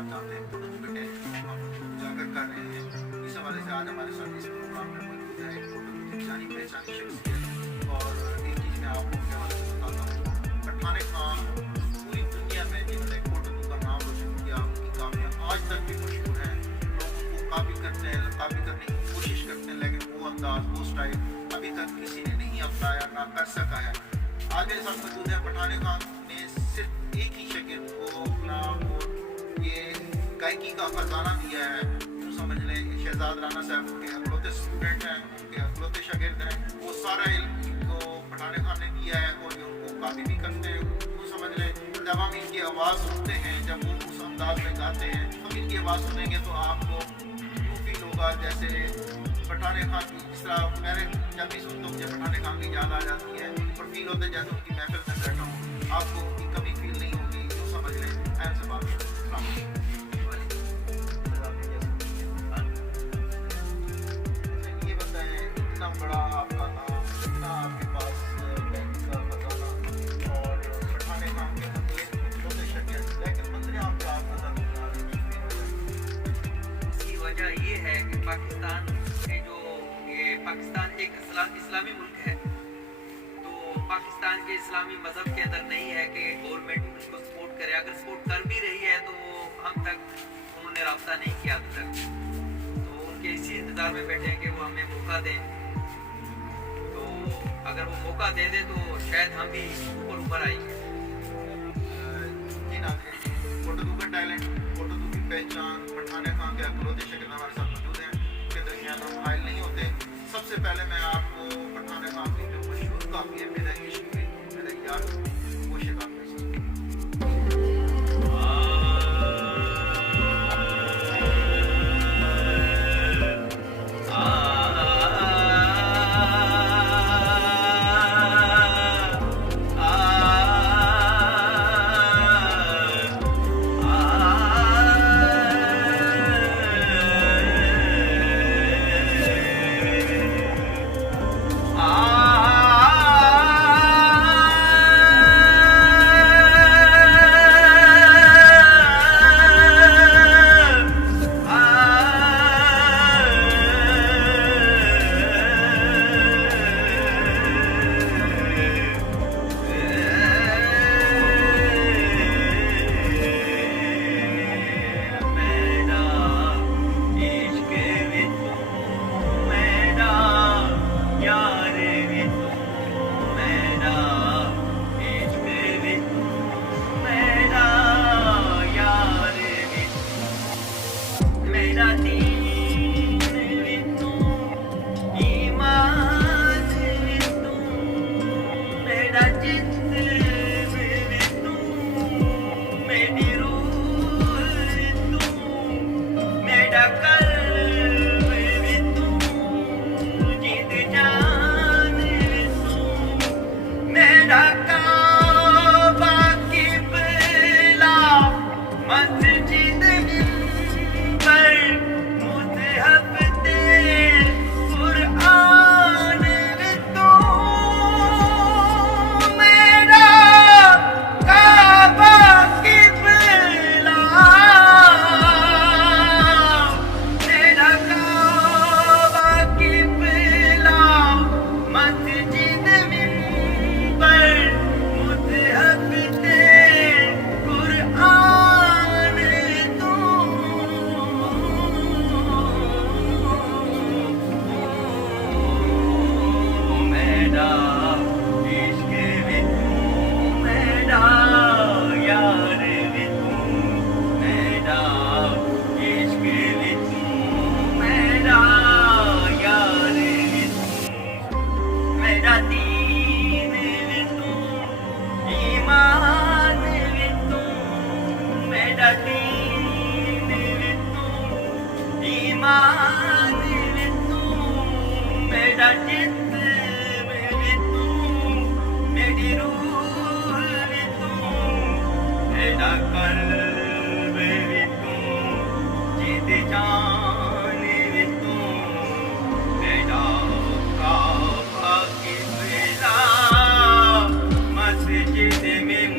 आप जानते हैं फोटो बेटे हम उजागर कर रहे हैं। इस हवाले से आज हमारे साथ इस प्रोग्राम में मौजूद है एक फोटो की जानी पहचानी शख्सियत। और एक चीज़ मैं आपको के हवाले से बताता हूँ, पठाने खान पूरी दुनिया में जिन्होंने फोटो का नाम रोशन किया, उनकी कापियाँ आज तक भी मशहूर हैं। लोग उनको कापी करते हैं, कापी करने की कोशिश करते हैं, लेकिन वो अंदाज वो स्टाइल अभी तक किसी ने नहीं अपनाया ना कर सका है। आज मेरे साथ मौजूद है पठाने खान ने सिर्फ एक ही शागिर्द को अपना ये गायकी का खजाना दिया है। यूँ समझ लें शहजाद राना साहब उनके अकलौते स्टूडेंट हैं, उनके अकलौते शागिर्द हैं। वो सारा इल्म इनको पठाने खान ने दिया है और ये उनको काफ़ी भी करते हैं। यूँ समझ लें जब हम इनकी आवाज़ सुनते हैं, जब वो उस अंदाज में गाते हैं, हम इनकी आवाज़ सुनेंगे तो आपको यूँ फील होगा जैसे पठाने खान की, जिस तरह मैंने जब भी सुनता हूँ मुझे पठाने खान की याद आ जाती है और फील होता है जैसे उनकी महफिल में बैठा हूँ। आपको उनकी कभी फील नहीं होगी। यूँ समझ लें ऐन से बात ये बताएं, इतना बड़ा आपका नाम, इतना आपके पास गायकी का खजाना और पठाने खान के छोटे शागिर्द, लेकिन मंजर आप क्या आप नजर नहीं आ रहे? इसकी वजह ये है कि पाकिस्तान एक इस्लामी मुल्क है, तो पाकिस्तान के इस्लामी मज़हब के अंदर नहीं है कि गवर्नमेंट उसको सपोर्ट करे। अगर सपोर्ट कर भी रही है तो वो हम तक उन्होंने रब्ता नहीं किया अभी तक, तो उनके इसी इंतज़ार में बैठे हैं कि वो हमें मौका दें। तो अगर वो मौका दे दे तो शायद हम भी ऊपर आएंगे। फोटो का टैलेंट, फोटो की पहचान, पठाने खान के अकलौते शागिर्द हमारे साथ मौजूद हैं, उनके दरमियान हम हाइल नहीं होते। सबसे पहले मैं आपको पठाने खान की जो मशहूर काफ़ी है मेरा इश्क में मेरा यार वो शेर आपके साथ मस्जिद में